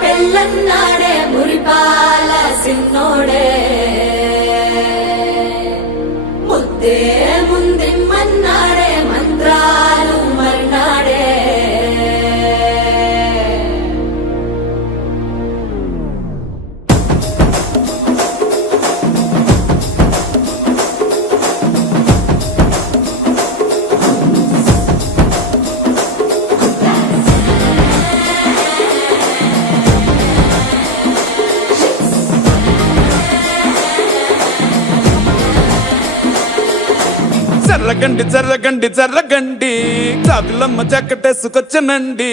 పెళ్ళన్నాడే మురిపాల సిన్నోడే ముద్దే ముందిమ్మన్నాడే మంత్రాలు మర్నాడే జర్రగండి జర్రగండి జర్రగండి చాకులమ్మ చక్కటేసుకొచ్చనండి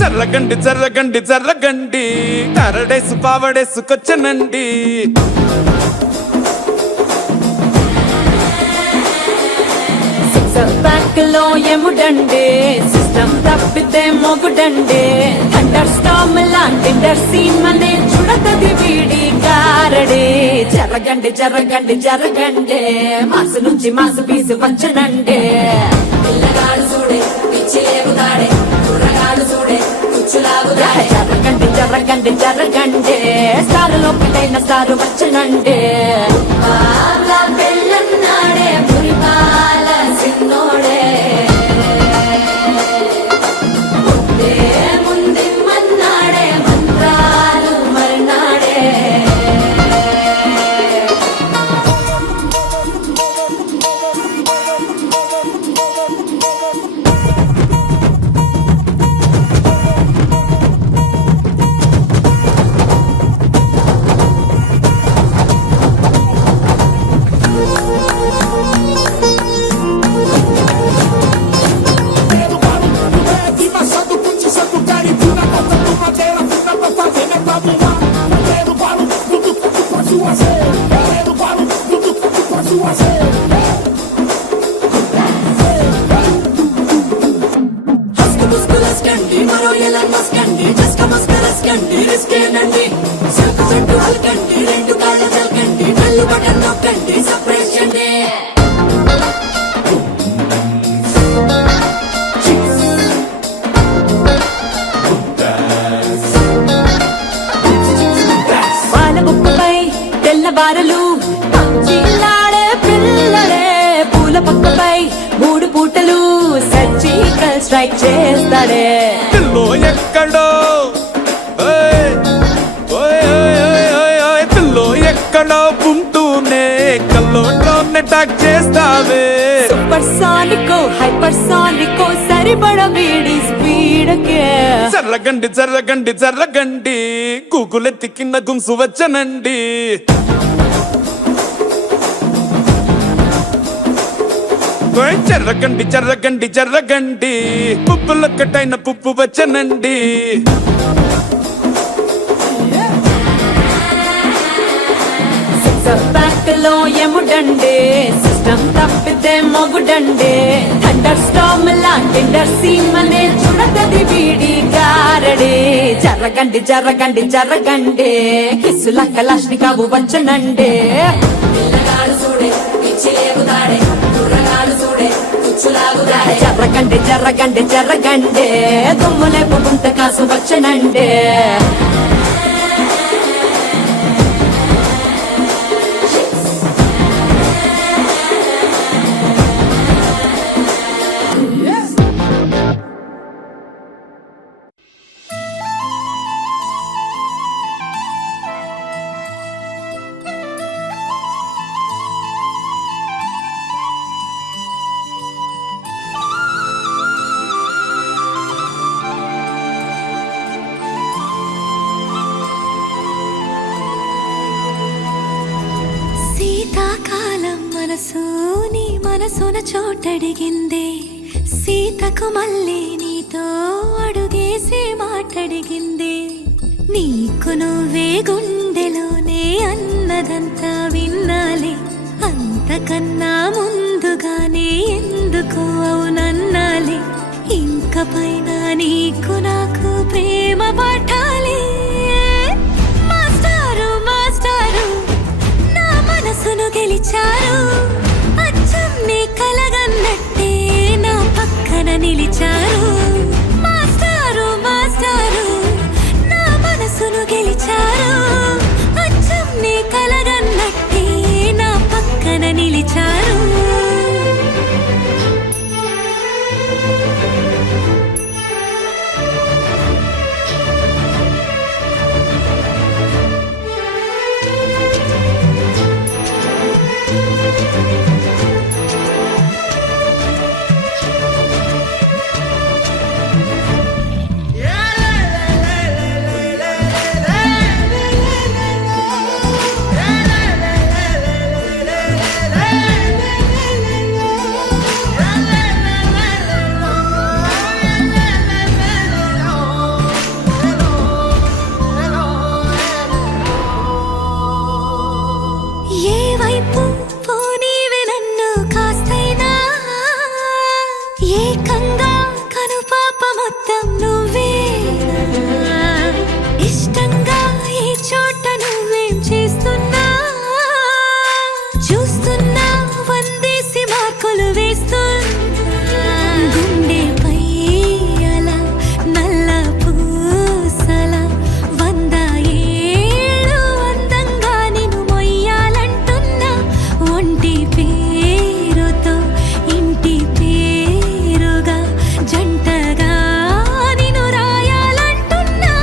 జర్రగండి జర్రగండి జర్రగండి కరడేసు పావడేసుకొచ్చనండి బ్యాంకులో ఎముడండే సిస్టమ్ తప్పితే మొగుడండే అండర్ స్టామ్ లాంటి సీన్ మనే చూడతది వీడి కారడే జరగండి జరగండి జరగండి మాసు నుంచి మాసు పీసు వంచనండే పిల్లగాడు చూడే పిచ్చి లేగుతాడే కుర్రగాడు చూడే కుచ్చులాగుతాడే జరగండి జరగండి జరగండి స్టారు లోపలైన స్టారు వచ్చనండే పెళ్ళన్నాడే మురిపాల సిన్నోడే ముద్దే ముందిమ్మన్నాడే మంత్రాలు మర్నాడే మరో ఎలా మస్కండి జస్క మస్కరస్కండి రిస్కేనండి సరుకు సట్టు అల్కండి రెండు కాళ్ళ జల్కండి కళ్ళు బటన్ నొక్కండి సర్ప్రైజ్ చేయండి వాళ్ళ బుక్కపై తెల్లబారలు చిల్లాడే పిల్లడే పూల పక్కపై మూడు పూటలు సర్జికల్ స్ట్రైక్ చేస్తాడే పిల్లో ఎక్కడో పిల్లో ఎక్కడో ఉంటూనే కల్లోనే టాక్ చేస్తావే సూపర్ సానికో హైపర్ సానికో సరిపడ వీడి స్పీడ్కే జర్రగండి జర్రగండి జర్రగండి గూగులెత్తి కింద గుంసు వచ్చనండి జర్రగండి జర్రగండి జర్రగండి పుప్పులొక్కటైన పుప్పు వచ్చనండి యముడండే సిస్టమ్ తప్పితే మొగుడండే థండర్ స్టార్మ్ లాంటి సీమనే చూడగది వీడి గారడే జరగండి జరగండి జరగండి కిస్సుల కలాష్ని కావు వచ్చనండే పిల్లగాడు చూడే పిచ్చి లేగుతాడే కుర్రగాడు చూడే కుచ్చులాగుతాడే జరగండి జరగండి జరగండి దుమ్ములేపు గుంత కాసు వచ్చనండే శీతాకాలం మనసు నీ మనసున చోటడిగిందే సీతకు మళ్ళీ నీతో అడుగేసి మాటడిగిందే నీకు నువ్వే గుండెలోనే అన్నదంతా విన్నాలే అంతకన్నా ముందుగానే ఎందుకు అవునన్నాలే ఇంక పైన నీకు నాకు ప్రేమ పాఠాలే మాస్టారు మాస్టారు నా మనసును గెలిచారు అచ్చం నీ కలగన్నట్టే నా పక్కన నిలిచారు మాస్టారు మాస్టారు నా మనసును గెలిచారు అచ్చం నీ కలగన్నట్టే నా పక్కన నిలిచారు ఏ వైపు పోనీవే నన్ను కాస్తైనా ఏకంగా కనుపాప మొత్తం నువ్వే ఇష్టంగా ఈ చోట నువ్వేం చేస్తున్నా చూస్తున్నా వందేసి మార్కులు వేస్తున్నా గుండెపై అలా నల్ల పూసల 100 ఏళ్ళు అందంగా నిన్ను మొయ్యాలంటున్నా ఒంటి పేరుతో ఇంటి పేరుగా జంటగా నిన్ను రాయాలంటున్నా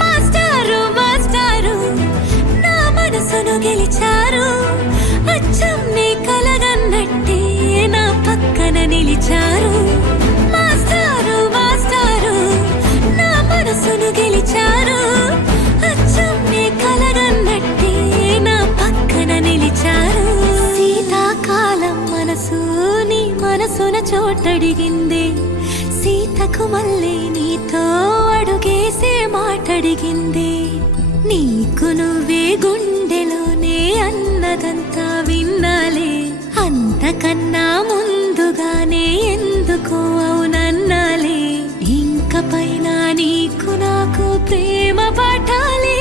మాస్టారు మాస్టారు నా మనసును గెలిచారు అచ్చం నీ కలగన్నట్టే నా పక్కన నిలిచారు మాస్టారు మాస్టారు నా మనసును గెలిచారు అచ్చం నీ కలగన్నట్టే నా పక్కన నిలిచారు శీతాకాలం మనసు నీ మనసున చోటడిగింది సీతకు మళ్ళీ నీతో అడుగేసే మాటడిగింది నీకు నువ్వే గుండెలోనే అన్నదంతా విన్నాలే అంతకన్నా ముందుగానే ఎందుకు అవునన్నాలే ఇంక పైన నీకు నాకు ప్రేమ పాఠాలే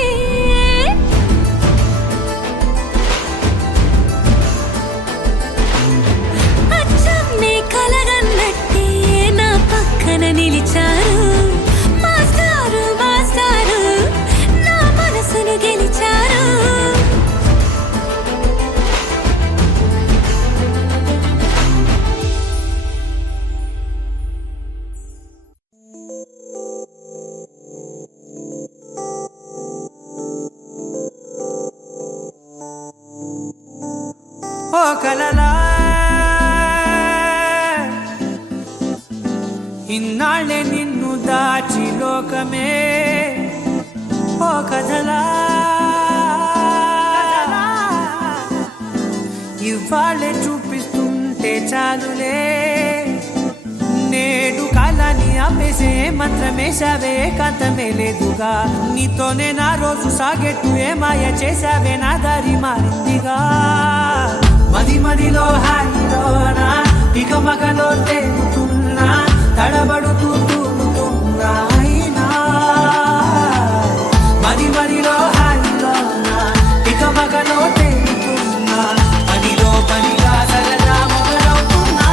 అచ్చం నీ కలగన్నట్టే నా పక్కన నిలిచారు మాస్టారు మాస్టారు నా మనసును గెలిచారు ఓ కలలా ఇన్నాళ్ళే నిన్ను దాచి లోకమే ఓ కథలా ఇవాళ్ళే చూపిస్తుంటే చాలులే నే ఏడు కాలాన్ని ఆపేసే మంత్రమేశావే కాంతమే లేదుగా నీతోనే నా రోజు సాగెట్టు ఏ మాయ చేశావే నా దారి మారిందిగా మది మదిలో హాయిలోనా ఇక మగలో తేలుతున్నా తడబడుతూ తూలుతున్నా అయినా మది మదిలో హాయిలోనా ఇక మగలో తేలుతున్నా పనిలో పనిగా సరదా మొదలవుతున్నా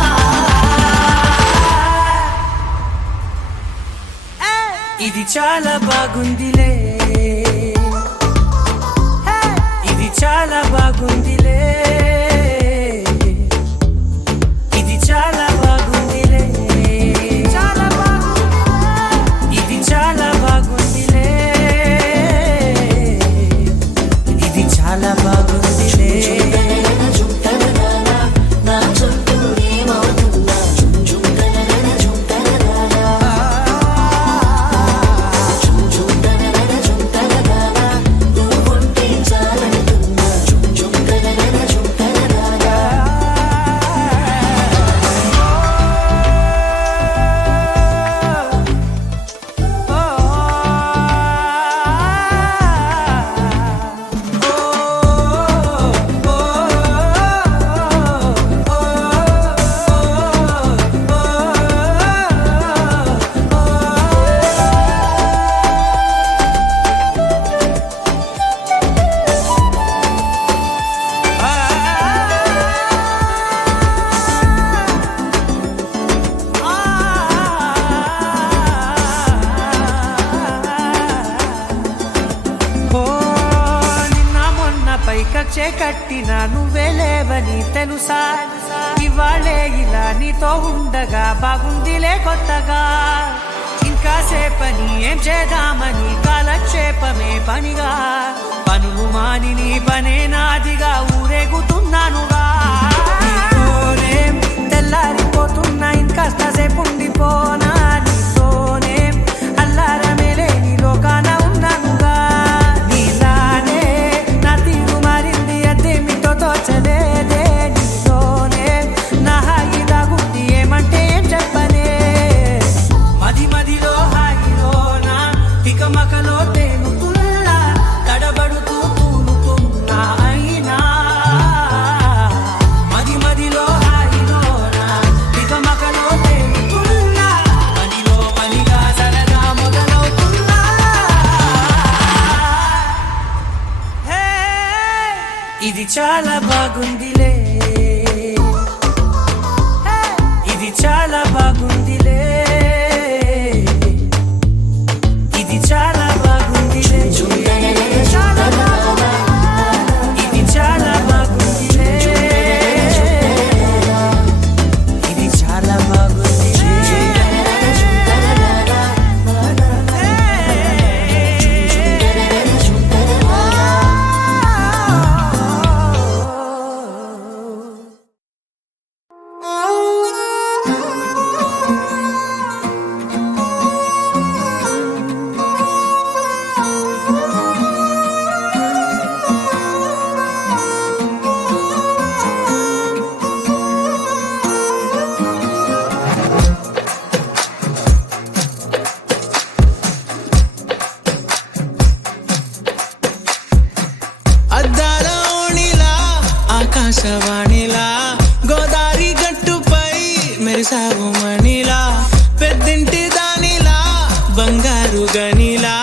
ఇది చాలా బాగుందిలే ఇది చాలా బాగుందిలే ఇది చాలా బాగుందిలే చాలా బాగుంది ఇది చాలా బాగుందిలే ఇది చాలా బాగుందిలే నా చుట్టూ ఏమవుతుందా నువ్వుంటే చాలంటున్నా నిన్న మొన్న పైకచ్చే కట్టిన నువ్వే లేవని తెలుసా ఇవాళే ఇలా నీతో ఉండగా బాగుందిలే కొత్తగా ఇంకా సేపని ఏం చేద్దామని కాలక్షేపమే పనిగా పనులు మాని నీ పనే నాదిగా ఊరేగుతున్నానుగా నీతోనే తెల్లారిపోతున్నా ఇంకాస్త సేపు ఉండిపోనా నీతోనే అల్లారమే లేని లోకాన ఉన్నానుగా నీలానే నా తీరు మారింది అదేమిటో తోచలేదే నీతోనే నా హాయి దాగుంది ఏమంటే ఏం చెప్పనే మది మదిలో హాయిలోనా ఇక మకలో తేలుతున్నా తడబడుతూ తూలుతున్నా అయినా మది మదిలో హాయిలోనా ఇక మకలో తేలుతున్నా పనిలో పనిగా సరదా మొదలవుతున్నా హే, ఇది చాలా బాగుందిలే హే, ఇది చాలా బాగుందిలే ఇది చాలా బాగుందిలే చాలా బాగుంది. ఇది చాలా బాగుందిలే ఇది చాలా బాగుందిలే అద్దాల ఓణిలా ఆకాశవాణిలా గోదారి గట్టుపై మెరిసావు మణిలా పెద్దింటి దానిలా బంగారు గనిలా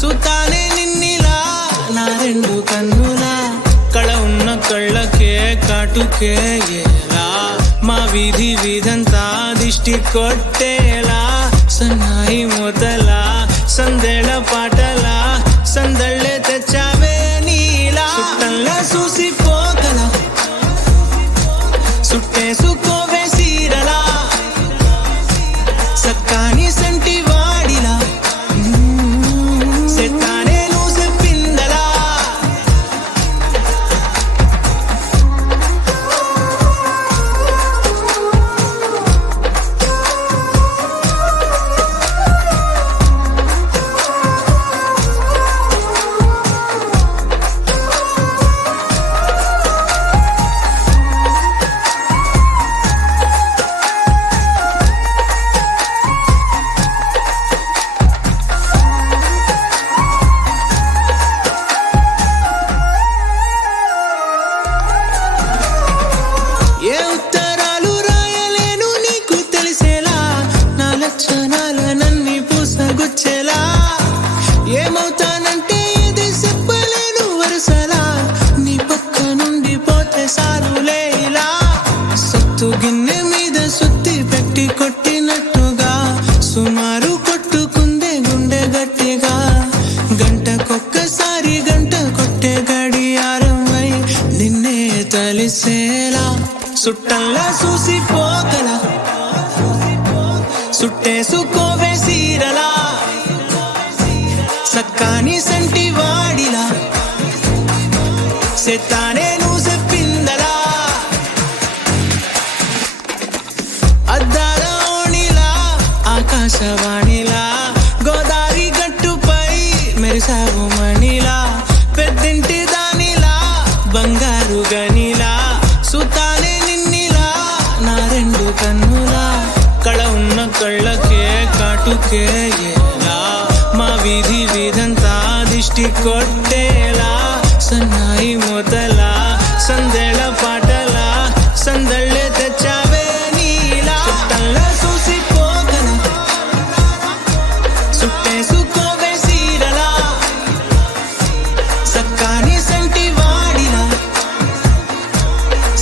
సుతానే నిన్నిలా నా రెండు కన్నులా కళ ఉన్న కళ్ళకే కాటుకే ఎలా మా వీధి వీధంతా దిష్టి కొట్టేలా సన్నాయి మొదలా సందేళ పాటలా సందళ్ళే తెచ్చావే నీలా సుట్టంలా చూసిపోగల సుట్టేసుకోవే సీరలా సక్కాని సంటి వాడిలా సెట్టానే నువ్వు చెప్పిందలా సుట్టల్లా చూసిపోగల సుట్టేసుకోవే సీరలా సక్కాని సంటి వాడిలా సెత్తానే నువ్వు చెప్పిందలా అద్దాల ఓణిలా ఆకాశవాణిలా గోదారి గట్టుపై మెరిసావు మణిలా పెద్దింటి దానిలా బంగారు గనిలా సుతానే నిన్నిలా నా రెండు కన్నులా కళ ఉన్న కళ్ళకే కాటుకే ఎలా మా వీధి వీధంతా దిష్టి కొట్టేలా సన్నాయి మొదలా సందెళ పాటలా సందళ్ళే తెచ్చావే నీలా చుట్టల్లా చూసిపోగల సుట్టేసుకోవే సీరలా సక్కాని సంటి వాడిలా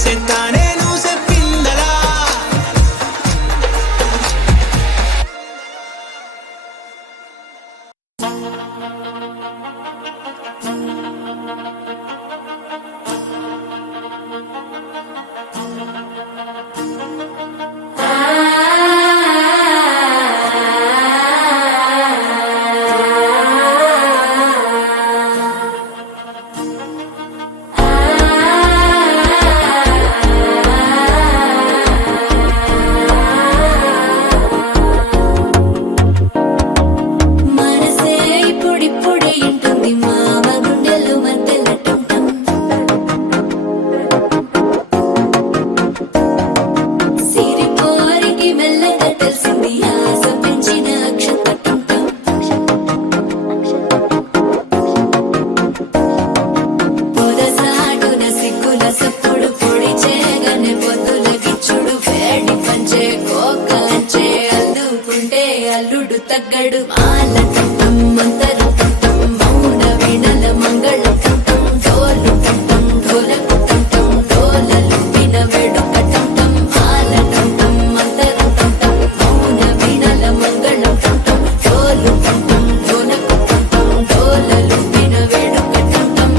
సెత్తానే నువ్వు చెప్పిందలా మనసే ఇప్పుడిప్పుడే ఇంటుంది మామ గుండెలు మధ్యలో టంటం సిరిపోరికి మెల్లగా తెలిసింది ఆశ పెంచిన అక్షత టంటం పొదసాటున సిగ్గుల సప్పుడు పొడి చేయగానే పొద్దుల గిచ్చుడు వేడి పంచే కోకలంచే అల్లుకుంటే అల్లుడు తగ్గడు మాల టంటం మంతరం టంటం మౌన వీణల మంగళం టంటం డోలు టంటం ఢోలకు టంటం డోలలు విన వేడుక టంటం మాల టంటం మంతరం టంటం మౌన వీణల మంగళం టంటం డోలు టంటం ఢోలకు టంటం డోలలు విన వేడుక టంటం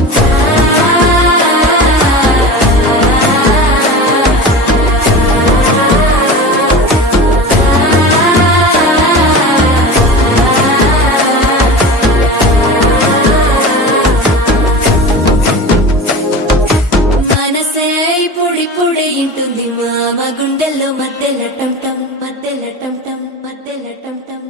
మనసే ఇప్పుడిప్పుడే ఇంటుంది మామ గుండెల్లో మధ్యలో టంటం మధ్యలో టంటం మధ్యలో టంటం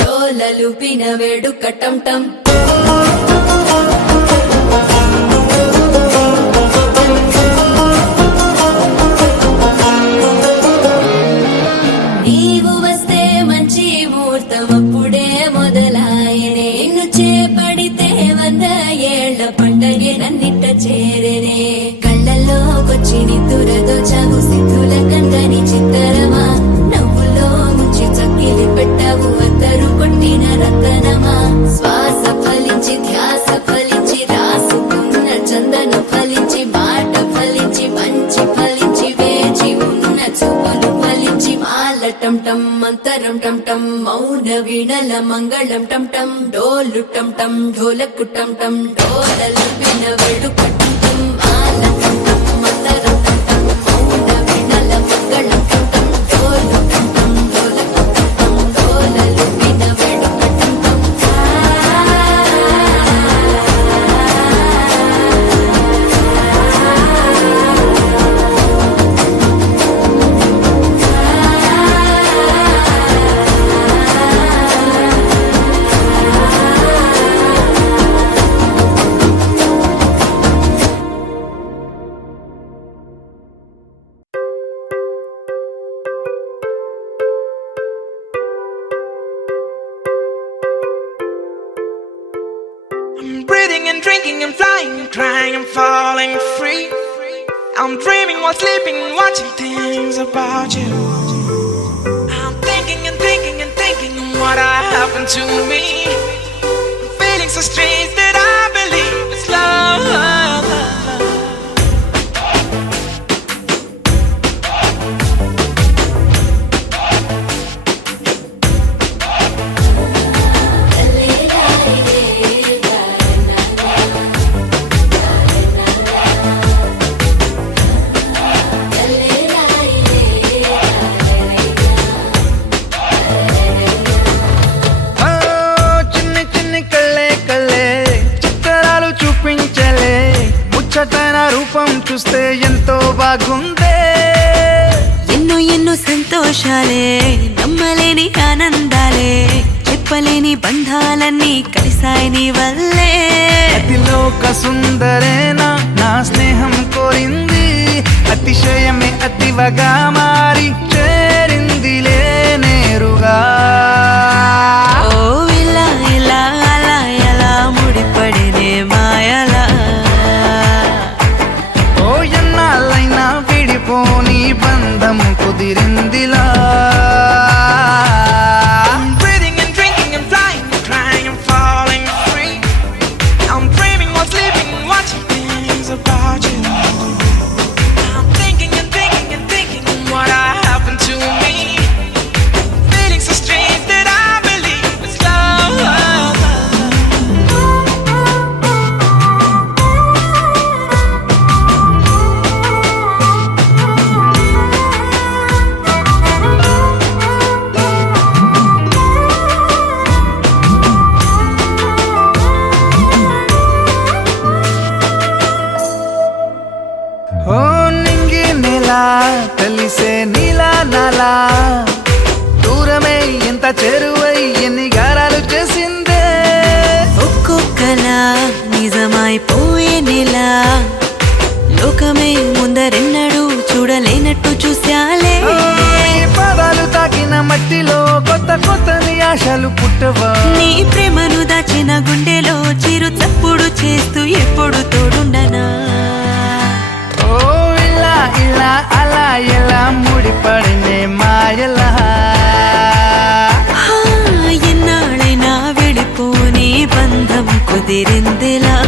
డోలలు విన వేడుక టంటం నీవు వస్తే మంచి ముహూర్తం అప్పుడే మొదలాయనే నిన్ను చేపడితే 100 ఏళ్ల పండగే నన్నిట్ట చేరనే కళ్ళల్లోకొచ్చి నిద్దురదోచావు సిద్ధుల కందని చిత్తరమా నవ్వులో ముంచి చక్కిలి పెట్టావు అద్దరు కొట్టిన రతనమా శ్వాస ఫలించి ధ్యాస ఫలించి రాసుకున్న చందను ఫలించి మాట ఫలించి మంచి ఫలించి వేచి ఉన్న చూపులు ఫలించి మాల టంటం మంతరం టంటం మౌన వీణల మంగళం టంటం డోలు టంటం ఢోలకు టంటం డోలలు విన వేడుక టంటం మాల టంటం మంతరం టంటం మౌన వీణల మంగళం టంటం డోలు టంటం ఢోలకు టంటం డోలలు విన వేడుక టంటం thinking, I'm flying, I'm crying, I'm falling free. I'm dreaming while sleeping, watching things about you. I'm thinking and thinking and thinking what happened to me. Feeling so strange that I believe it's love. ఆ, చిన్ని చిన్ని కళ్ళే కళ్ళే చిత్రాలు చూపించలే ముచ్చటైన రూపం చూస్తే ఎంతో బాగుందే ఎన్నో ఎన్నో సంతోషాలే నమ్మలేని ఆనందాలే చెప్పలేని బంధాలన్నీ కలిసాయి నీ వల్లే అతిలోక సుందరేనా నా స్నేహం కోరింది అతిశయమే అతివగా మారి చేరిందిలే నేరుగా ఓ ఇలా ఇలా అలా ఎలా ముడిపడినే మాయలా ఓ ఎన్నాళ్ళైనా విడిపోని బంధం కుదిరిందిలా I'm breathing and drinking and flying and crying and falling free. I'm dreaming while sleeping, watching things about you. I'm thinking and thinking and thinking what happened to me. Feeling so strange that I believe it's love. ఓ నింగి నెల కలిసే నీలా నాలా దూరమే ఎంత చేరువై ఎన్ని గారాలు చేసిందే ఒక్కొక్కలా నిజమైపోయే నెలా లోకమే ముందరెన్నడూ చూడలేనట్టు చూశాలే ఓ, ఈ పాదాలు తాకిన మట్టిలో కొత్త కొత్తని ఆశలు పుట్టవా నీ ప్రేమను దాచిన గుండెలో చిరు చప్పుడు చేస్తూ ఎప్పుడు తోడుండనా ఓ ఇలా ఇలా అలా ఎలా ముడిపడినే మాయలా హా, ఎన్నాళ్ళైనా విడిపోని బంధం కుదిరిందిలా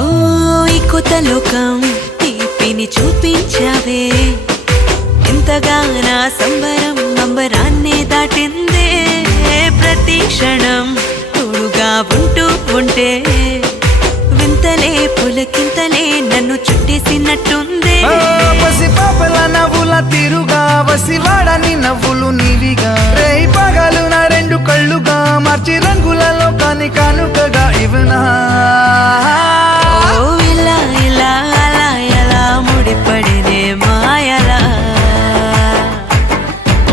ఓ ఈ కొత్త లోకం తీపిని చూపించావే ఎంతగా నా సంబరం అంబరాన్నే దాటిందే ప్రతి క్షణం తోడుగా ఉంటూ ఉంటే వింతలే పులకింతలే నన్ను చుట్టేసినట్టుందే ఓ, పసి పాపల నవ్వుల తీరుగా వసివాడని నవ్వులు నీవిగా రేయి పగలు నా రెండు కళ్ళుగా మార్చి రంగులలో కాని కానుకగా ఇవనా ఓ ఇలా ఇలా అలా ఎలా ముడిపడినే మాయలా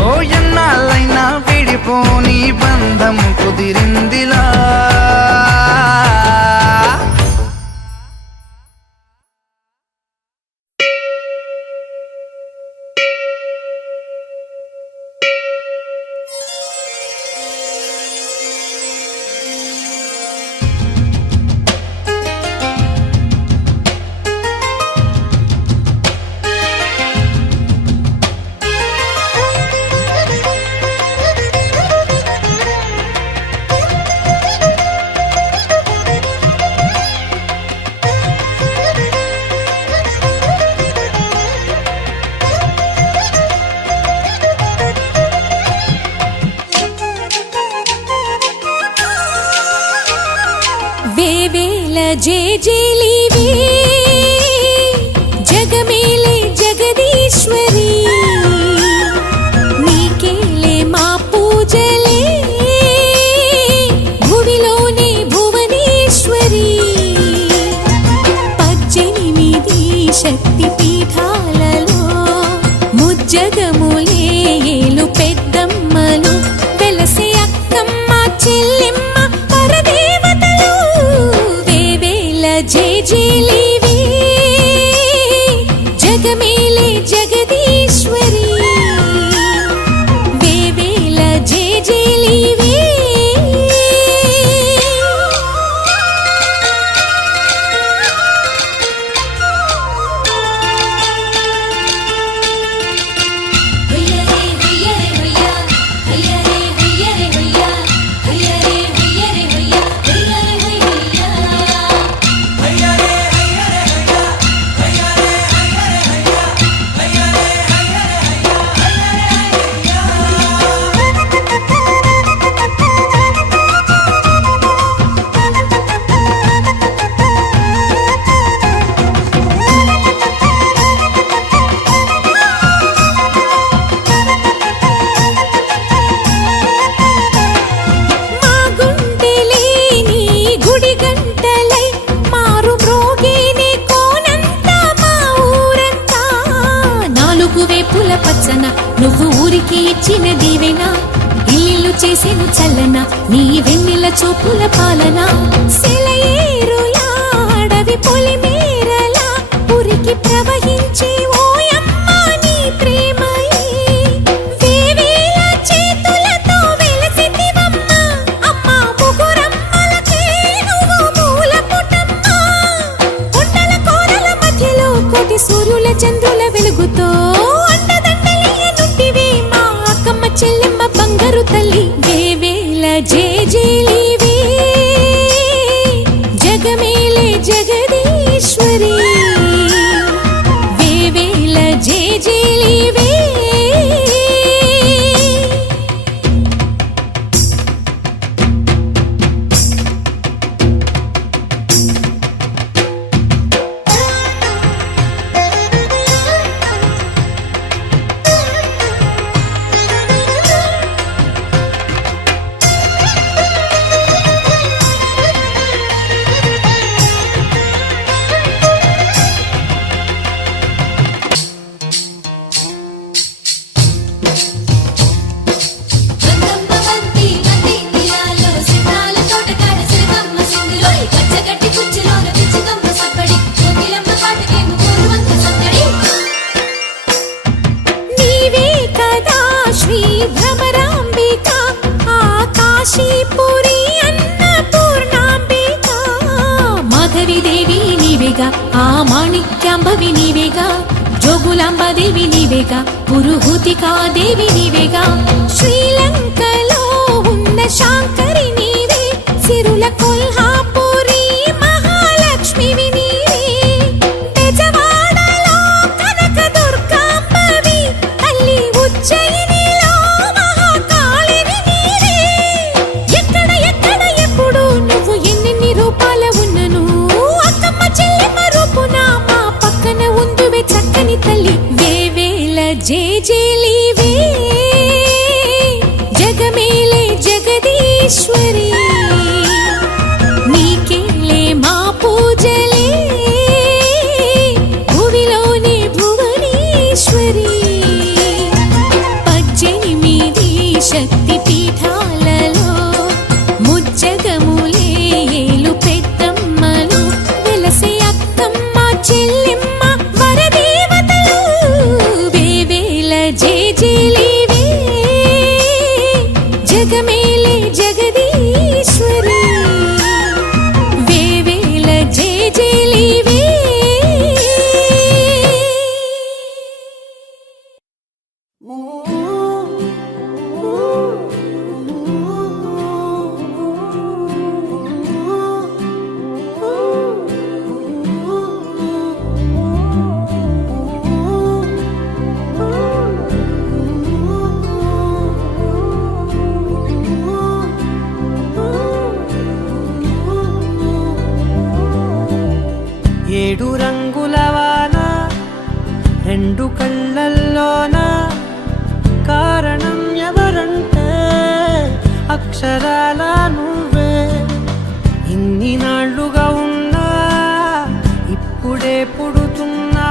ఓ ఎన్నాళ్ళైనా విడిపోని బంధం కుదిరిందిలా వేవేల జేజేలివే జగమేలే జగదీశ్వరి నీకేలే మా పూజలే భువిలోనే భువనేశ్వరి 18 శక్తి పీఠాలలో ముజ్జగములే ఏలు పెద్దమ్మలు వెలసే అక్కమ్మ చెల్లెమ్మ పరదేవతలు వేవేల జేజేలివే జగమేలే జగదీశ్వరి వేవేల జేజేలివే హుయ్యరే హుయ్యరే హుయ్యా హుయ్యరే హుయ్యరే హుయ్యా హుయ్యరే హుయ్యరే హుయ్యా హుయ్యరే హుయ్యా మా గుండెలేని గుడి గంటలై మారు మ్రోగేనే కోనంతా మా ఊరంతా నాలుగు వేపుల పచ్చన నువ్వు ఊరికి ఇచ్చిన దీవెన ఇల్లు చేసేను చల్లన నీ వెన్నెల చూపుల పాలన సెలయేరులా అడవి పొలిమేరలా ఉరికి ప్రవహించే ఓయమ్మ నీ ప్రేమయే వేవేల చేతులతో వెలసితివమ్మ అమ్మ ముగురమ్మలకే నువ్వు మూల పుటమ్మ కొండల కోరల మధ్యలో కోటి సూర్యుల చంద్రుల వెలుగుతో అండదండలియనుంటివే మా అక్కమ్మ చెల్లెమ్మ బంగారు తల్లి వేవేల జేజేలివే జగమేలే జగదీశ్వరి వేవేల జేజేలివే బందమ్మ బంతి బంతి తీరాలో సిన్నాల తోటకాడ సిరికమ్మ సింగిలో పచ్చగట్టి కుచ్చిలోన పిచ్చికమ్మ సప్పడి కోకిలమ్మ పాటకేమో పూర్వంత సత్తడి నీవే కదా శ్రీ భ్రమరాంబిక ఆకాశీపురి అన్నపూర్ణాంబిక మాధవి దేవి నీవేగా ఆ మాణిక్యాంబవి నీవేగా జోగులాంబదేవి నీవేగా పురుహూతికా దేవి నీవేగా శ్రీలంకలో ఉన్న శాంకరి నీవే సిరుల కొల్హాపురి మహాలక్ష్మివి నీవే బెజవాడలో కనక దుర్గాంబవి తల్లి ఉజ్జయినిలో మహాకాళివి నీవే ఎక్కడ ఎక్కడ ఎప్పుడు నువ్వు ఎన్నెన్ని రూపాల ఉన్నను అక్కమ్మ చెల్లెమ్మ రూపున మా పక్కన ఉందువే చక్కని తల్లి వేవేల జేజేలివే జగమేలే జగదీశ్వరి ఏడు రంగుల వాన రెండు కళ్ళల్లోన కారణం ఎవరంటే అక్షరాల నువ్వే ఇన్ని నాళ్ళుగా ఉన్నా ఇప్పుడే పుడుతున్నా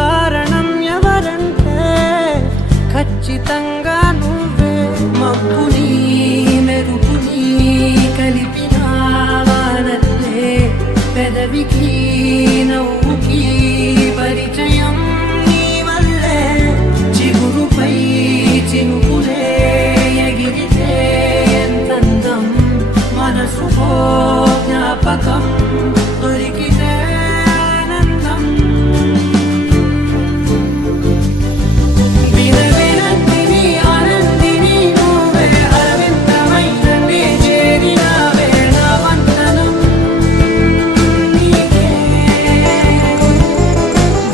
కారణం ఎవరంటే ఖచ్చితంగా నువ్వే మబ్బుని మెరుపుని కలిపిన వానల్లే పెదవికి నవ్వుకి పరిచయం నీ వల్లే చిగురుపై చినుకులే ఎగిరితే ఎంతందం మనసుకో జ్ఞాపకం దొరికితే ఆనందం వినవినందిని ఆనందిని నువ్వే అరవిందమైననే చేరినావే నా వందనం నీకే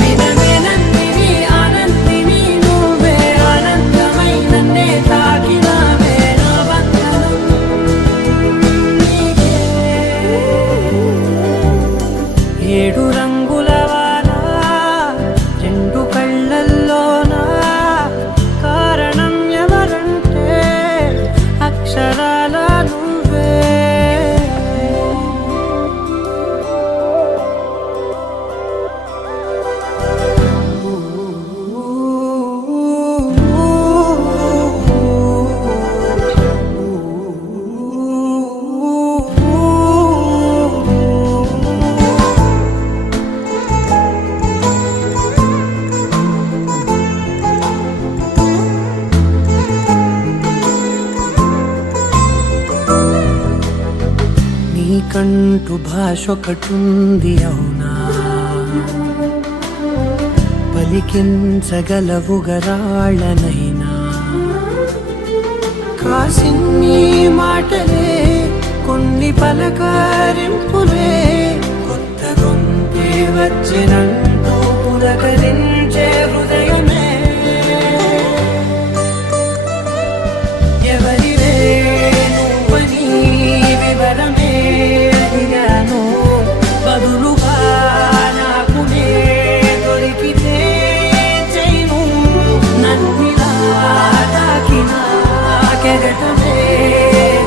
వినవినందిని ఆనందిని నువ్వే ఆనందమైననే తాకినావే నా వందనం నీకే ఏడు రంగుల వాన రెండు కళ్ళల్లోన కారణం ఎవరంటే అక్షరాల నువ్వే నీకంటూ భాష ఒకటుంది అవునా పలికించగలవు గరాళ్ళనైనా కాసిన్ని మాటలే కొన్ని పలకరింపులే కొత్త గొంతే వచ్చినంటూ పులకరించే హృదయమే ఎవరివే నువ్వని వివరమే అడిగాను బదులుగా నాకునే దొరికితే చేయను నన్నిలా తాకిన కెరటమే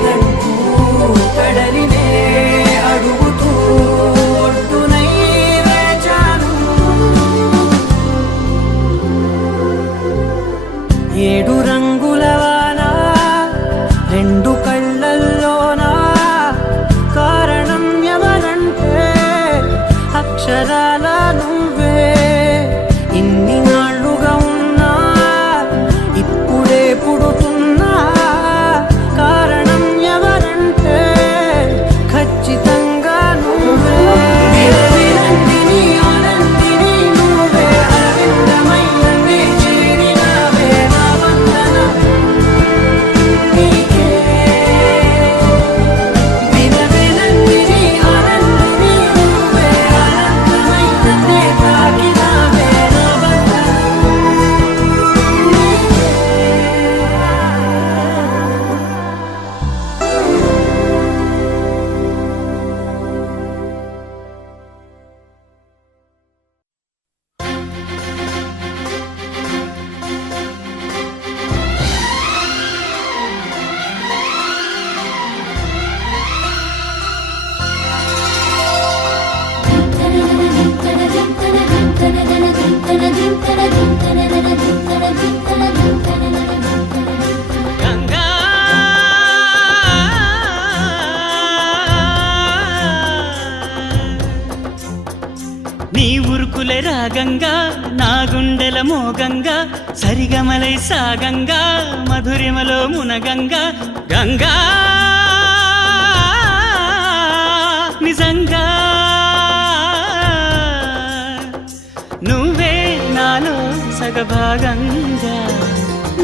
నంటూ కడలినే అడుగుతూ ఒడ్డునై వేచాను ఏడు రంగుల వాన రెండు కళ్ళల్లోన కారణం ఎవరంటే అక్షరాల నువ్వే ఇన్ని నాళ్ళుగా ఉన్నా ఇప్పుడే పుడుతున్నా కారణం ఎవరంటే ఖచ్చితంగా నువ్వే వినవినందిని ఆనందిని నువ్వే అరవిందమైననే చేరినావే నా వందనం నీకే వినవినందిని ఆనందిని నువ్వే ఆనందమైననే తాకినావే నా వందనం నీకే గంగా నీ ఉరుకులే రాగంగా నా గుండెల మోగంగా సరిగమలై సాగంగా మధురిమలో మునగంగా గంగా నిజంగా నువ్వే నాలో సగభాగంగా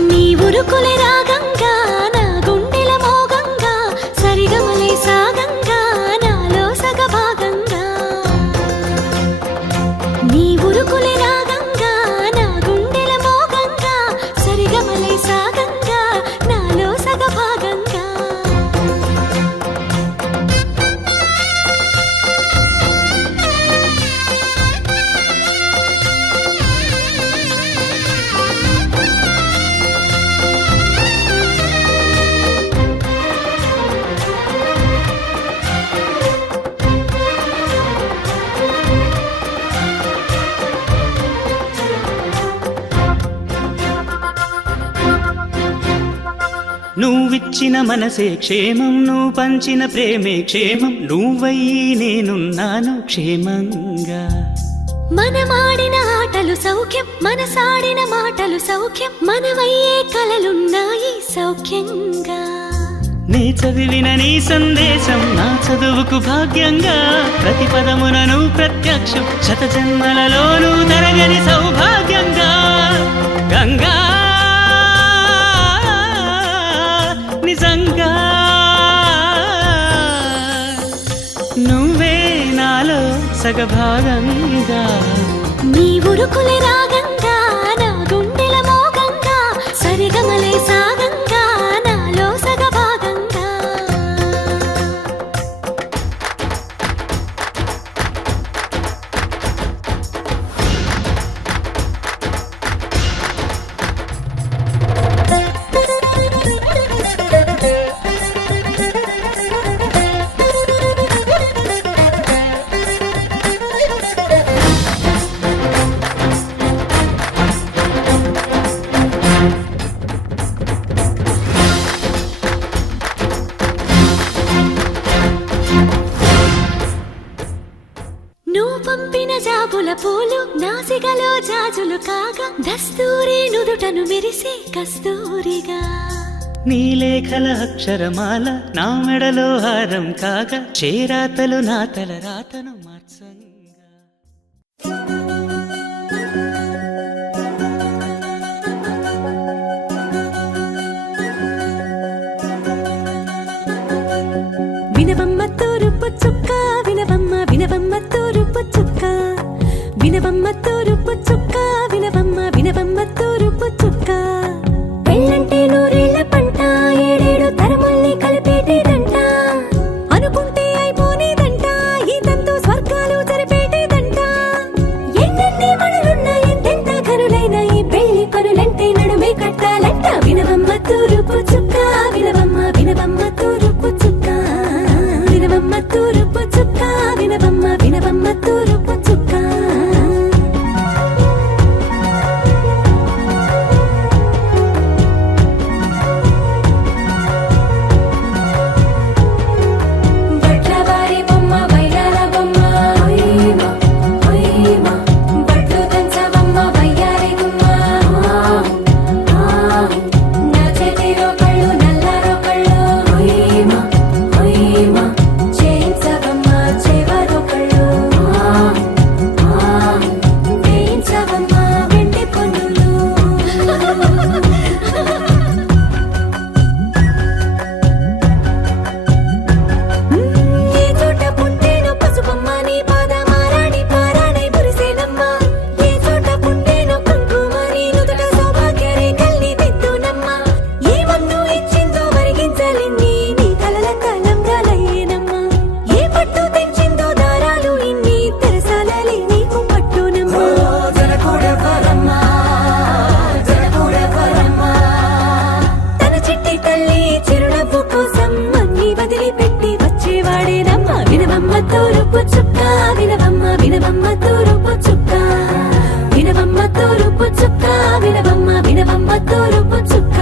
నీ ఉరుకులే రాగంగా నా గుండెల మోగంగా సరిగమలే సాగంగా నాలో సగభాగంగా నీ ఉరుకులే రాగంగా నా గుండెల మోగంగా సరిగమలే సాగంగా నాలో సగభాగంగా ఇచ్చిన మనసే క్షేమం, నువ్వు పంచిన ప్రేమే క్షేమం, నువ్వయ్యి నేనున్నాను క్షేమంగా. మనమాడిన ఆటలు సౌఖ్యం, మనసాడిన మాటలు సౌఖ్యం, మనవయ్యే కలలున్నాయి సౌఖ్యంగా. నీ చదివిన నీ సందేశం నా చదువుకు భాగ్యంగా, ప్రతి పదమునను ప్రత్యక్షం, శత జన్మలలోనూ తరగని సౌభాగ్యంగా. గంగా నిజంగా నువ్వే నాలో సగభాగంగా. నీ ఉరుకులే రాగంగా, నా గుండెల మోగంగా, సరిగమలే సాగంగా, నాలో సగభాగంగా. నువ్వు పంపిన జాబుల పూలు నాసిగలో జాజులు కాగా, దస్తూరి నుదుటను మెరిసే కస్తూరిగా. నీ లేఖల అక్షరమాల నా మెడలో హారం కాగా, చేరాతలు నా తల రాతను మార్చంగా. వినవమ్మ తూరుపు చుక్క, వినవమ్మ వినవమ్మ తూరుపు చుక్క, వినవమ్మ తూరుపు చుక్క, వినవమ్మ వినవమ్మ తూరుపు చుక్క. పెళ్ళంటే నూరేళ్ల పంట, ఏడేడు తరముల్ని కలిపేటేదంట, అనుకుంటే అయిపోనేదంట, ఈ తంతు స్వర్గాలు జరిపేటేదంట. ఎన్నెన్ని మనులున్నా ఎంతెంత కనులైనా ఈ పెళ్లి పనులంటే నడుమే కట్టాలంట. వినవమ్మ తూరుపు చుక్క, వినవమ్మ వినవమ్మ తూరుపు చుక్క, వినవమ్మ తూరుపు చుక్క, వినవమ్మ వినవమ్మ తూరుపు చుక్క. బట్లవారి బొమ్మ వైరాల బొమ్మ, ఓయమ్మ ఓయమ్మ, బట్లు దంచవమ్మ వయ్యారి గుమ్మ, నా చేతిలో కళ్ళు నల్లారో కళ్ళు, ఓయమ్మ ఓయమ్మ, చేయించవమ్మ చేవారో కళ్ళు, వేయించవమ్మ వెండి పనులు. ఏ చోట పుట్టేనో పసుపమ్మ నీ పాదమారాడి పారాడై మురిసేనమ్మ, ఏ చోట పుట్టేనో కుంకుమ నీ నుదుట సౌభాగ్య రేఖల్ని దిద్దునమ్మ, ఏ మందు ఇచ్చిందో మరిగించలిన్ని నీ కలల కలంబ్రాలయ్యేనమ్మ, ఏ పట్టు తెచ్చిందో దారాలు ఇన్ని తెరసాలలి నీకు పట్టునమ్మ. జనకూడెవ్వరమ్మా, జనకూడెవ్వరమ్మా, తన చిట్టి తల్లి చిరునవ్వు కోసం అన్ని వదిలిపెట్టి వచ్చేవాడేనమ్మ. వినవమ్మ తూరుపు చుక్క, వినవమ్మ వినవమ్మ తూరుపు చుక్క, వినవమ్మ తూరుపు చుక్క, వినవమ్మ వినవమ్మ తూరుపు చుక్క.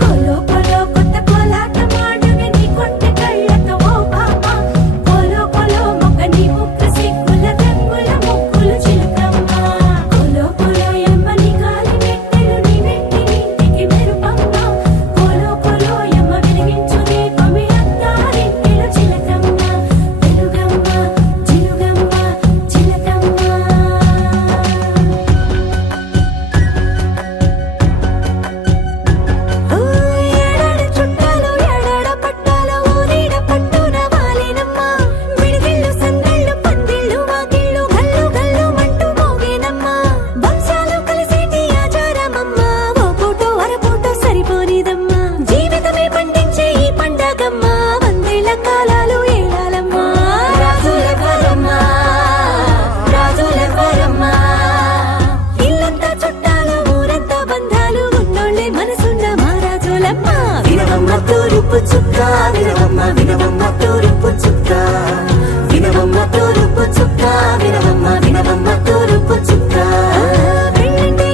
కోలో కోలో కొత్త కోలాటం ఆడుగే నీ కొంటె కళ్ళతో ఓ బామ్మ, కోలో కోలో మొక్క నీ ముక్క సిగ్గుల రంగుల ముక్కులు చిలకమ్మ, కోలో కోలో యమ్మ నీ కాలి మెట్టెలు నీ వెంటి నీటికి మెరుపమ్మ, కోలో కోలో యమ్మ వెలిగించు దీపమి అత్తారింటిలో చిలకమ్మ, వెలుగమ్మ చిలుగమ్మ చిలకమ్మ. ఏడాడ చుట్టాలు ఏడాడ పట్టాలు ఊరీడ పట్టున వాలేనమ్మ, విడిదిళ్ళు సందళ్ళు పందిళ్ళు వాకిళ్ళు గల్లు గల్లు మంటూ మోగేనమ్మ, వంశాలు కలిసేటి ఆచారమమ్మ, ఓ పూటో అరపూటో సరిపోనిదమ్మ, జీవితమే పండించే ఈ పండగమ్మ, వందేళ్ల కాలాలు ఏలాలమ్మ. రాజులెవ్వరమ్మ, రాజులెవ్వరమ్మ, ఇల్లంతా చుట్టాలు ఊరంతా బంధాలు, ఉన్నోళ్ళే మనసున్న మహారాజులమ్మ. వినవమ్మ తూరుపు చుక్క, వినవమ్మ వినవమ్మ తూరుపు చుక్క, వినవమ్మ తూరుపు చుక్క, వినవమ్మ వినవమ్మ తూరుపు చుక్క. పెళ్ళంటే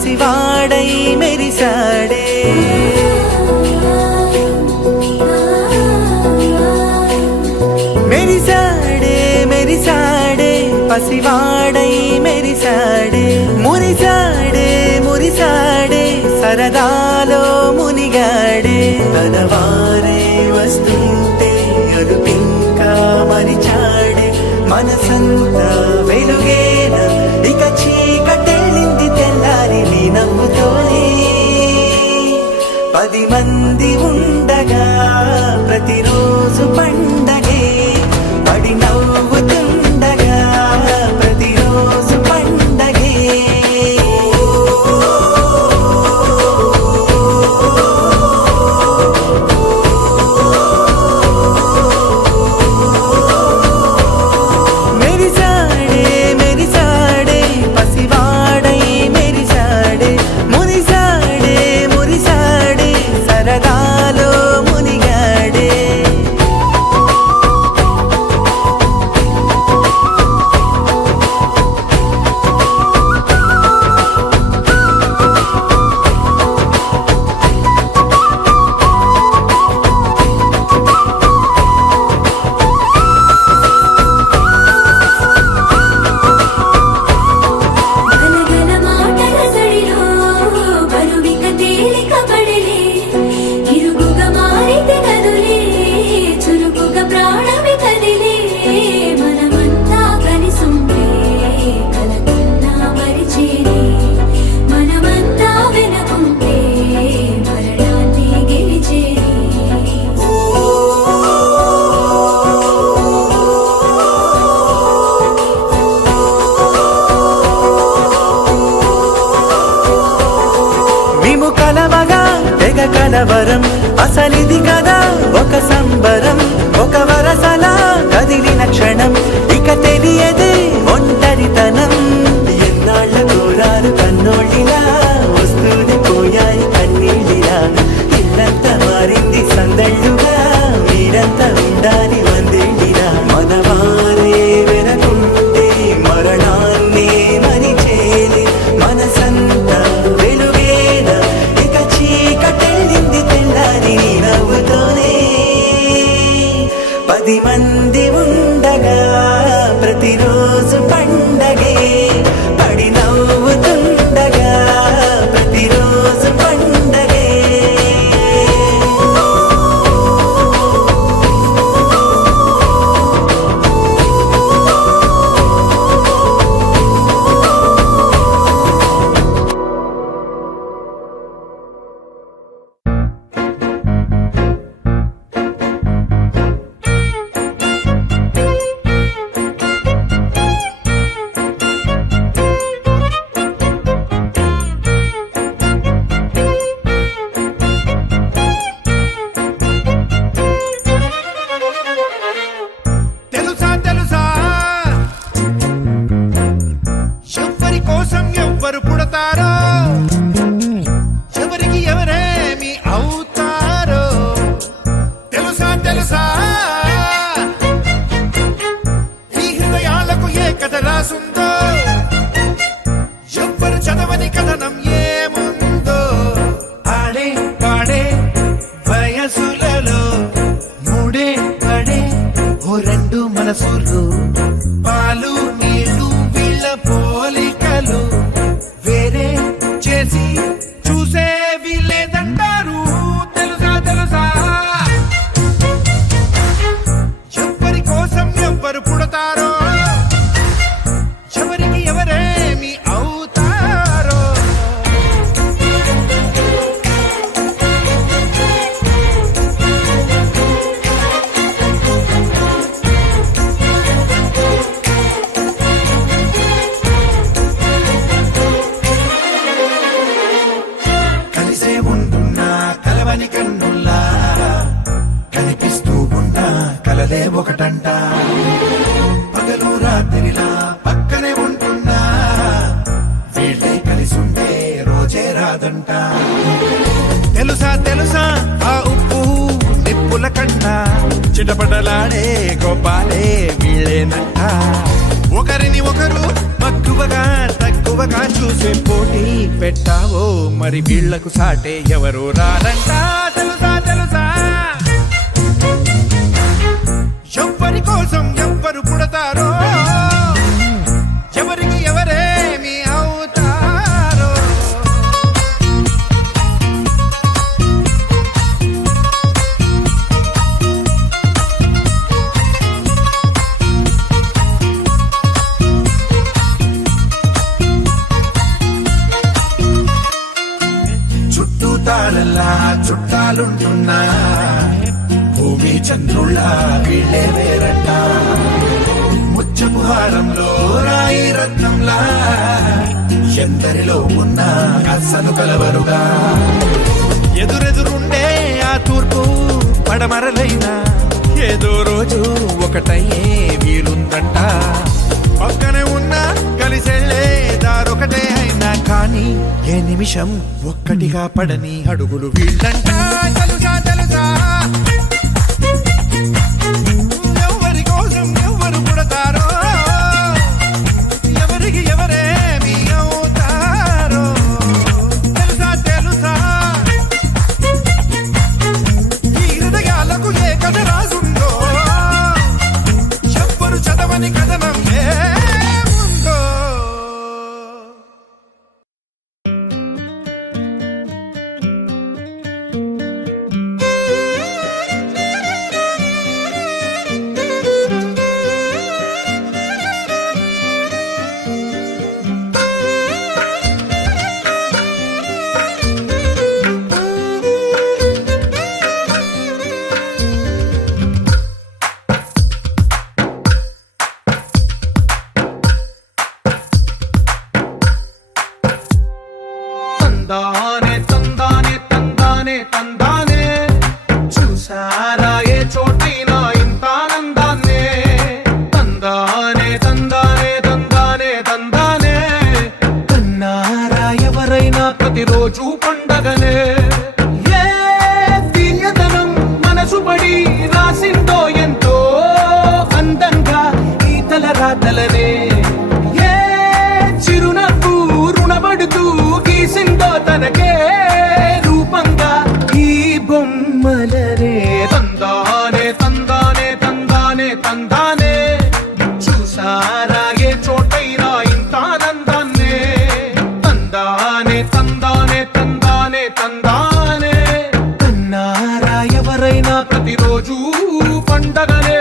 పసివాడై మెరిసాడే మెరిసాడే మెరిసాడే పసివాడై మెరిసాడే మురిసాడే మురిసాడే సరదాలో మునిగాడే తన వారే వస్తుంటే అరుపింకా మరిచాడే మనసంతా వెలుగేన ఇక చీకటెళ్ళింది తెల్లారి నీ నవ్వుతోనే 10 మంది ఉండగా ప్రతిరోజు పండగే పడి నవ్వుతుండగా ప్రతిరోజు పండగే మెరిసాడే మెరిసాడే పసివాడై మెరిసాడే మురిసాడే మురిసాడే సరదాలో మునిగాడే గలగల మాటల సడిలో బరువిక తేలిక పడలే ఇరుగుగా మారితే కదులే చురుకుగా ప్రాణమి కదిలే మనమంతా కలిసుంటే కలకున్నా మరిచేనే మనమంతా వెనకుంటే మరణాన్ని గెలిచేనే మేము కలవగా తెగ కలవరం అసలిది కదా ఒక సంబరం ఒక వరసలా కదిలిన క్షణం ఇక తెలియదే ఒంటరితనం ఎన్నాళ్ళ కోరాలు కన్నోళ్ళిలా వస్తూనే పోయాయి కన్నీళ్ళిలా ఇల్లంతా మారింది సందళ్ళుగా మీరంతా ఉండాలి వందేళ్ళిలా మనవారే వెనకుంటే మరణాన్నే మరిచేది మనసంతా వెలుగేన ఇక చీకటెళ్ళింది తెల్లారి నీ నవ్వుతోనే 10 మంది ఉండగా ప్రతిరోజు పండగే పడి నవ్వుతుండగా ప్రతిరోజు పండగే తెలుసా తెలుసా ఎవరి కోసం ఎవ్వరు పుడతారో ఎవరికి ఎవరేమి అవుతారో తెలుసా తెలుసా ఈ హృదయాలకు ఏ కథ రాసుందో ఎవ్వరు చదవని కథనం ఏముందో ఆడే పాడే వయసులలో మూడే పడే ఓ రెండు మనసులు పాలు నీళ్లు వీళ్ళ పోలికలు వేరే చేసి చూసే వీళ్ళేదంటారు తెలుసా తెలుసా ఎవరి కోసం ఎవ్వరు పుడతారో ఎవరికి ఎవరేమి అవుతారో కలిసే ఉంటున్నా కలవని కన్నుల్లా కనిపిస్తూ ఉన్నా కలలే ఒకటంట పగలు రాత్రిలా పక్కనే ఉంటున్నా వీళ్ళే కలిసుంటే రోజే రాదంట తెలుసా తెలుసా ఆ ఉప్పు నిప్పుల కన్నా చిటపటలాడే గోపాలే వీళ్ళేనంట ఒకరిని ఒకరు మక్కువగా తక్కువ తక్కువగా చూసే పోటీ పెట్టావో మరి వీళ్లకు సాటే ఎవరు రారంట తెలుసా తెలుసా ఎవ్వరి కోసం ఎవ్వరు పుడతారో ఎవరికి ఎవరేమి అవుతారో చుట్టూ తారల్లా చుట్టాలుంటున్నా భూమి చంద్రుళ్ళ వీళ్ళే వేరట ముచ్చపు హారంలో రాయి రత్నంలా ఎందరిలో ఉన్న అస్సలు కలవరుగా ఎదురెదురుండే ఆ తూర్పు పడమరలైనా ఏదో రోజు ఒకటయ్యే వీలుందంట పక్కనే ఉన్న కలిసెళ్ళే దారొకటే అయినా కానీ ఏ నిమిషం ఒక్కటిగా పడని అడుగులు వీళ్ళంట తెలుసా తెలుసా ఎవరి కోసం ఎవరు పుడతారో ఎవరికి ఎవరేమి అవుతారో తెలుసా తెలుసా ఈ హృదయాలకు ఏ కథ రాసుందో ఎవ్వరు చదవని కథనం ఏముందో తందానే తందానే తందానే తందానే చూసారా ఏ చోటైనా ఇంత ఆనందాన్నే తందానే తందానే తందానే తందానే కన్నారా ఎవరైనా ప్రతిరోజు పండగనే ఏ తీయదనం మనసు పడి రాసిందో ఎంతో అందంగా ఈ తలరాతలనే ఏ చిరునవ్వు రుణపడుతూ గీసిందో తనకే రూపంగా ఈ బొమ్మలనే తందానే తందానే తందానే తందానే చూసారా ఏ చోటైనా ఇంత ఆనందాన్నే తందానే తందానే తందానే తందానే కన్నారా ఎవరైనా ప్రతిరోజు పండగనే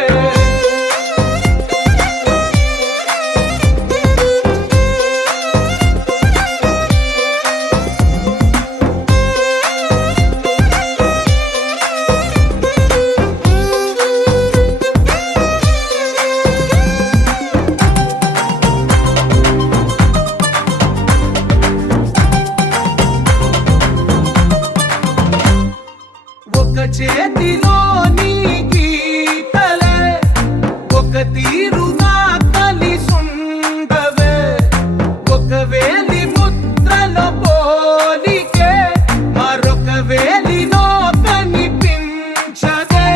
ఒక చేతిలో నీ గీతలే ఒక తీరుగా కలిసుండవే ఒక వేలి ముద్రల పోలికే మరొక వేలిలో కనిపించదే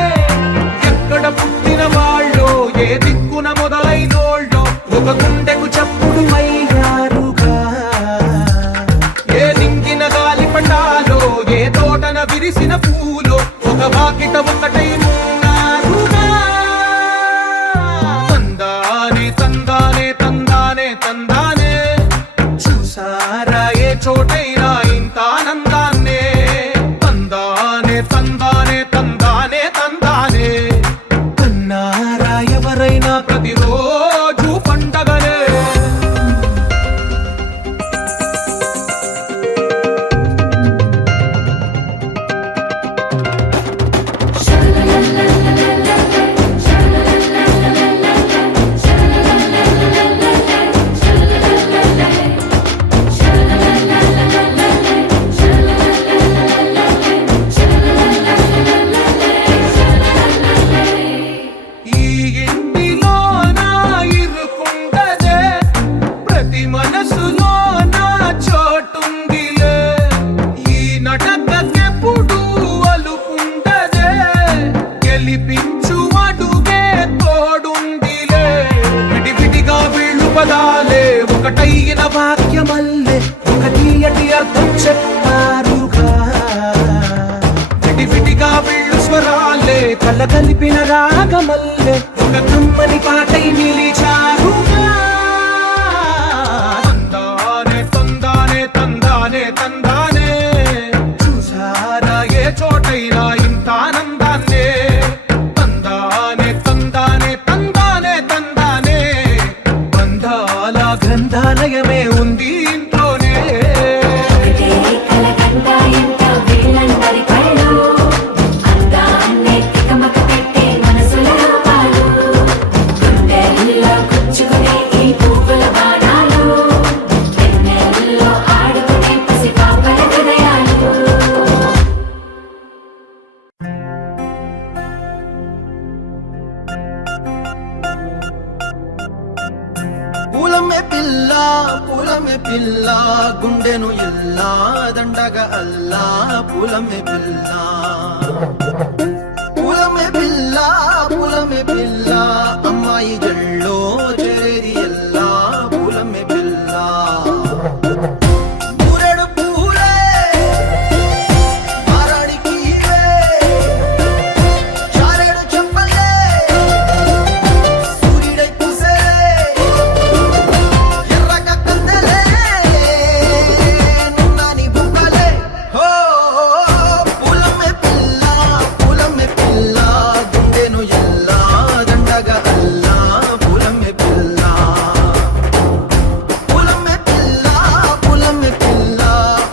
ఎక్కడ పుట్టిన వాళ్ళో ఏ దిక్కున మొదలైనోళ్ళో ఒక గుండెకు చప్పుడు అయ్యారుగా ఏ దింగిన గాలి పటాలో ఏ తోటన విరిసిన పూలో ఒక వాకిట ఒకటై ఉన్నారుగా తందానే తందానే తందానే తందానే చూసారా ఏ చోటైనా ఇంత ఆనందాన్నే తందానే తందానే తందానే తందానే కన్నారా ఎవరైనా ప్రతిరోజు పండగనే ఈ ఇంటిలో నా ఇరుకుండదే ప్రతి మనసులో నా చోటుందిలే ఈ నటకెప్పుడు అలుకుండదే గెలిపించు అడుగే తోడుందిలే విడివిడిగా వీళ్ళు పదాలే ఒకటైన వాక్యమ చెప్పారుగా విడివిడిగా వీళ్ళు స్వరాలే కల కలిపిన రాగమల్లే ఒక కమ్మని పాటై నిలిచారుగా తందానే తందానే తందానే తందానే చూసారా ఏ చోటైనా ఇంత ఆనందాన్నే తందానే తందానే తందానే తందానే బంధాల గ్రంథాలయమే ఉంది ఇంట్లోనే ఒకటే కలకండ ఎంత వీళ్ళందరి కళ్ళు అందాన్నే తికమక పెట్టే మనసుల రూపాలు గుండెల్లో గుచ్చుకునే ఈ పువ్వుల బాణాలు వెన్నెల్లో ఆడుకునే పసిపాపల హృదయాలు పూలమే పిల్ల గుండెను ఇల్లా దండగా అల్లా పూలమే పిల్ల పూలమే పిల్ల అమ్మాయి జల్లో చేరేది ఎల్లా పూలమే పిల్ల ఊరెడు పూలే మారాడికి చారేడు చెప్పలే సూర్యుడై పూసే ఎర్రగా కందలే నున్నాని బుగ్గలే హో పూలమే పిల్ల గుండెను ఎల్లా దండగా అల్లా పూలమే పిల్ల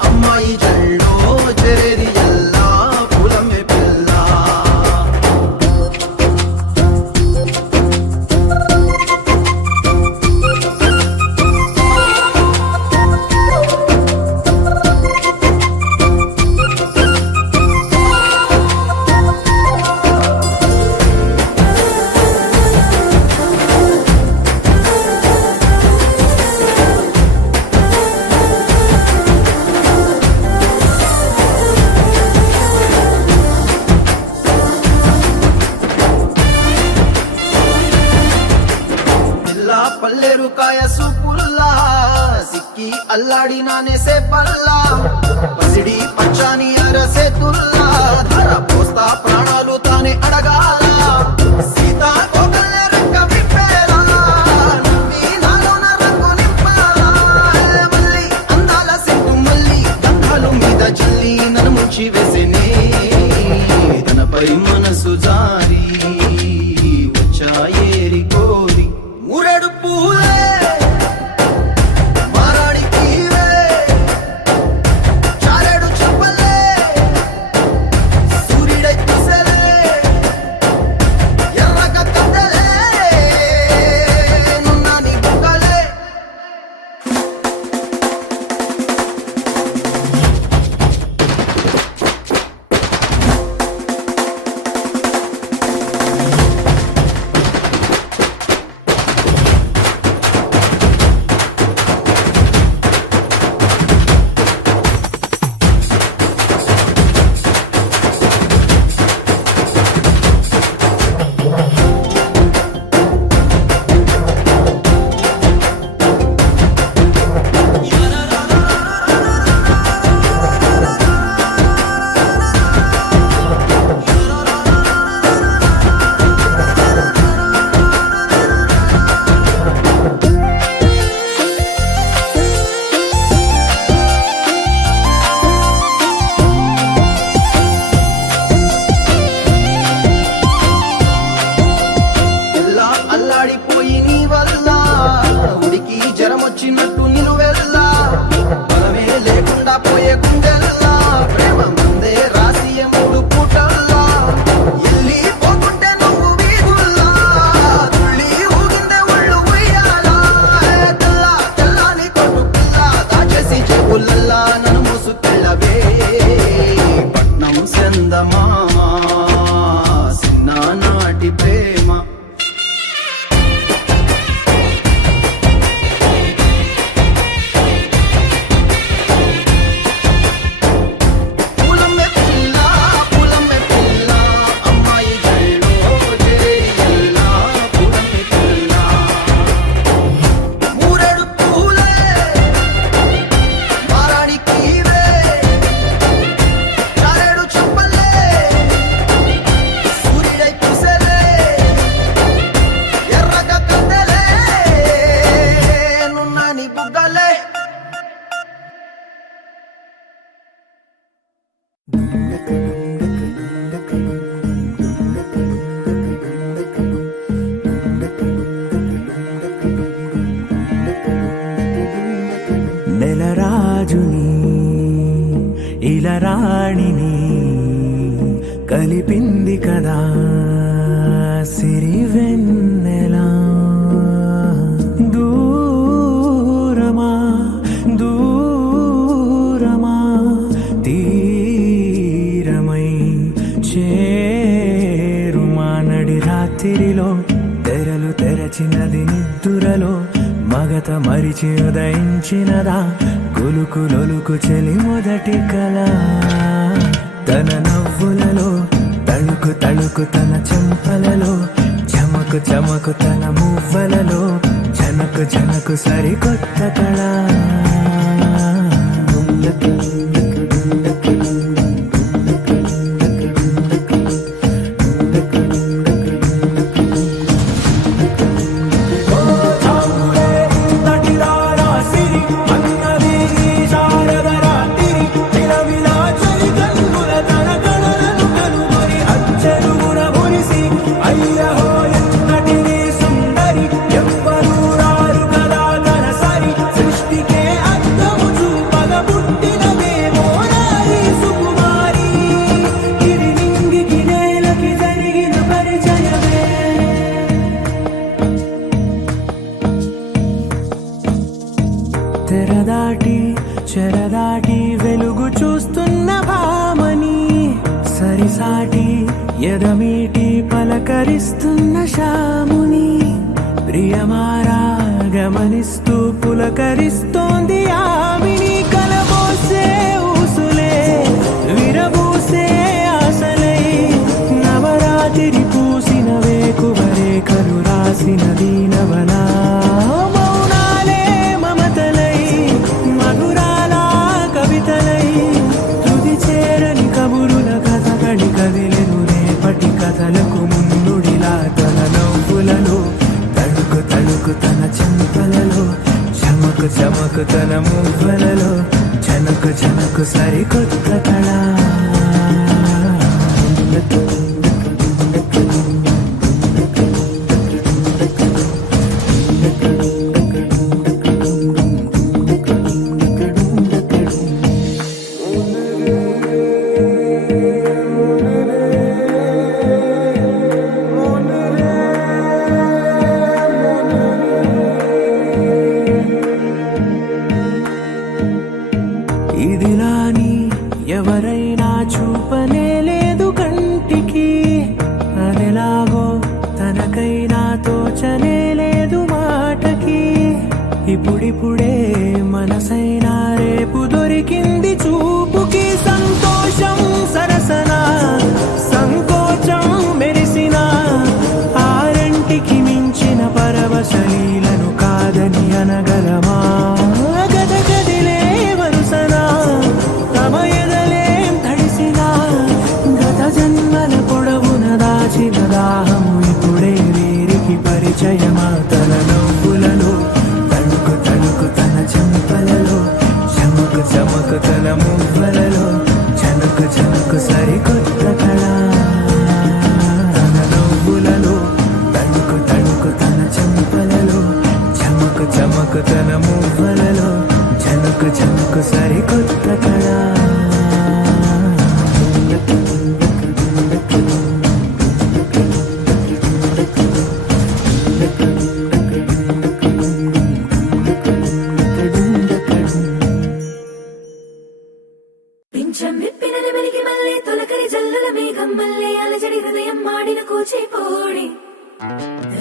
అమ్మాయి జల్లో చేరేది ఎల్లా పూలమే పిల్ల పిల్ల పల్లెరు కాయ సూపుల్లా సిక్కి అల్లాడినానేసే పల్లా పసిడి పచ్చాని అరసే తుల్లా ధర పోస్తా ప్రాణాలు తానే అడగాల సీతా కోకల్లే రెక్క విప్పేలా నవ్వి నాలోన రంగు నింపాలా మల్లి అందాల సెంటు మల్లి గంధాలు మీద జల్లి నన్ను ముంచి వేసేనే తనపై మనసు జారి వచ్చాయేరి కోరి మురెడు పూలే మారాడికి చారేడు చెప్పలే సూర్యుడై పూసలే ఎర్రగా కందలే నున్నాని బుగ్గలే వాణిని కలిపింది కదా సిరివెన్నెలా దూరమా దూరమా తీరమై చేరుమా నడి రాత్రిలో తెరలు తెరచినది నిద్దురలో మగత మరిచి ఉదయించినదా కులుకులొలుకు చెలి మొదటి కళ తన నవ్వులలో తళుకు తళుకు తన చెంపలలో చమకు చమకు తన మువ్వలలో జనకు జనకు సరికొత్త కళ తెరదాటి చెరదాటి వెలుగు చూస్తున్న భామని సరిసాటి ఎదమీటి పలకరిస్తున్న శాముని ప్రియమారా గమనిస్తూ పులకరిస్తోంది ఆవిని కలబోసే ఊసులే విరబూసే ఆశలై నవరాత్రి పూసిన వేకువరే కలు రాసిన దీనవనా కథలకు ముందుడిలా తన నవ్వులలో తడుకు తడుకు తన చెంపలలో చమకు చమకు తన మువ్వలలో జనకు జనకు సరికొత్త కళ ఇదిలాని ఎవరైనా చూపనే లేదు కంటికి అదెలాగో తనకైనా తోచనే లేదు మాటకి ఇప్పుడిప్పుడే మనసైనా రేపు దొరికింది చూపుకి సంతోషం సరసన సంకోచం మెరిసిన ఆరంటికి మించిన పరవశలీలను కాదని అనగలమా గదగదిలే వరుసనా తమ ఎదలేం తడిసినా గత జన్మల పొడవున దాచిన దాహము ఇప్పుడే వీరికి పరిచయమా తన నవ్వులలో తణుకు తణుకు తన చెంపలలో చమకు చమకు తన మువ్వలలో జనకు జనకు సరికొత్త కళ తన నవ్వులలో తణుకు తణుకు తన చెంపలలో చమకు చమకు తన మువ్వలలో జనకు జనకు సరికొత్త కళ పింఛం విప్పిన నెమలికి మళ్ళీ తొలకరి జల్లుల మేఘం మళ్ళీ అలజడి హృదయం మాడిన కూచిపోడి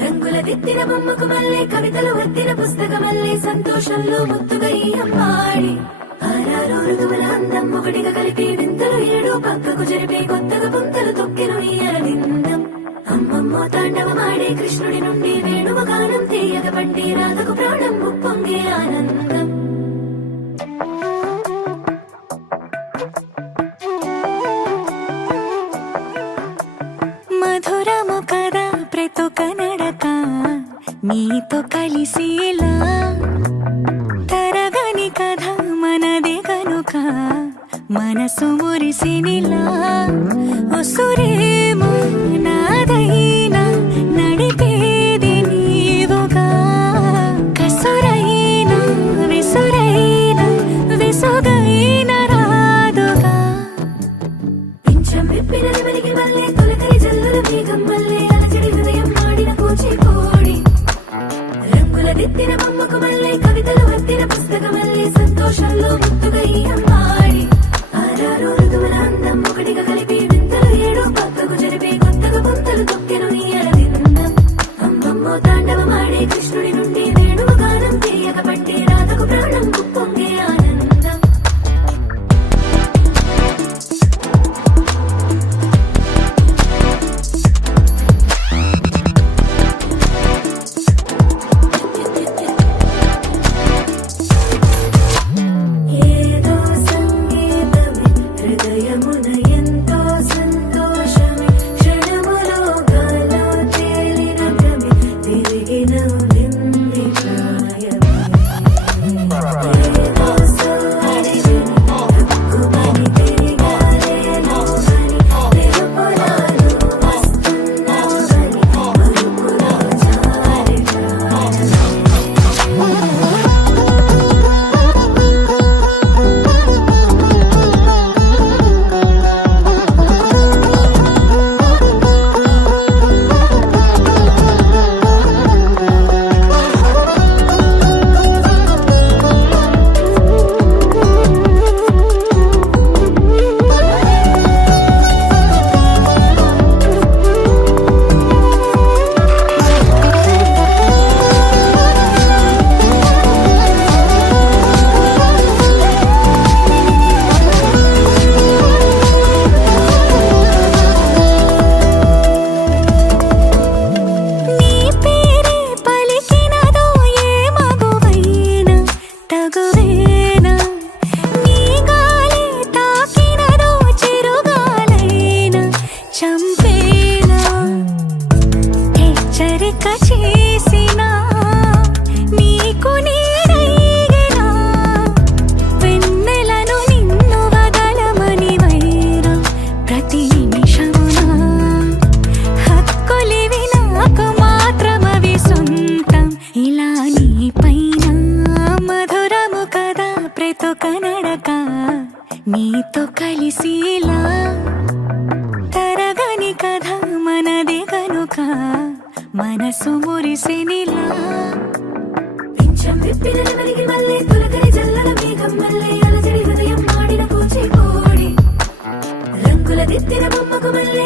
రంగుల దిద్దిన బొమ్మకు మళ్ళీ కవితలు వద్దిన పుస్తకం మళ్ళీ సంతోషంలో ముత్తుగా ఈ అమ్మాడి ఆరారు ఋతువుల అందం ఒకటిగా కలిపి వింతలు ఏడు పక్కకు జరిపే కొత్తగా పుంతలు తొక్కెను ఈ అరవిందం అమ్మమ్మో తాండవమాడే కృష్ణుడి నుండి వేణువ గానం తీయగ పండి రాధకు ప్రాణం ఉప్పొంగే ఆనందం మధురము కదా ప్రతొక నడక నీతో కలిసేలా తరగని కథ మనదే కనుక మనసు మురిసినిలా ఉసురేమో నాదైనా నడిపేది నీవుగా కసురైనా విసురైనా విసుగైన రాదుగా సంతోషంలో ముద్దుగా ఈ అమ్మాడి ఆరారు ఋతువుల అందం ఒకటిగా కలిపి వింతలు ఏడు పక్కకు జరిపి కొత్తగా పుంతలు తొక్కెను ఈ అరవిందం అమ్మమ్మో తాండవమాడే కృష్ణుడి నుండి వేణువు గానం తీయక పట్టి రాధకు ప్రాణం కుప్పొంగే ఆనందం ఏదో సంగీతమే హృదయమున ఎంతో సంతోషమే క్షణములో గాలో తేలిన భ్రమే తిరిగి నవ్వింది ప్రాయమే ఏదో సోడి విని హక్కుమని తిరిగాలేను అని తెలుపులాను వస్తున్నావు అని మరుపులో జారి ప్రాయమే నీ పేరే పలికినదో ఏ మగువైనా తగువేనా నీ గాలి తాకినదో చిరుగాలైనా చంపేనా హెచ్చరిక చేసినా నీకు నీడైనా వెన్నెలను నిన్ను వదలమని వైరా ప్రతి నిమిషమునా హక్కులివి నాకు మాత్రమవి సొంతం ఇలా నీ పైన మధురము కదా ప్రతొక నడక నీతో కలిసిలా తరగని కథ మనది కనుక మనసు మురిసినిలా పింఛం విప్పిన నెమలికి మళ్ళీ తొలకరి జల్లల మేఘం మళ్ళీ అలజడి హృదయం మాడిన కూచిపూడి రంగుల దిద్దిన బొమ్మకు మళ్ళీ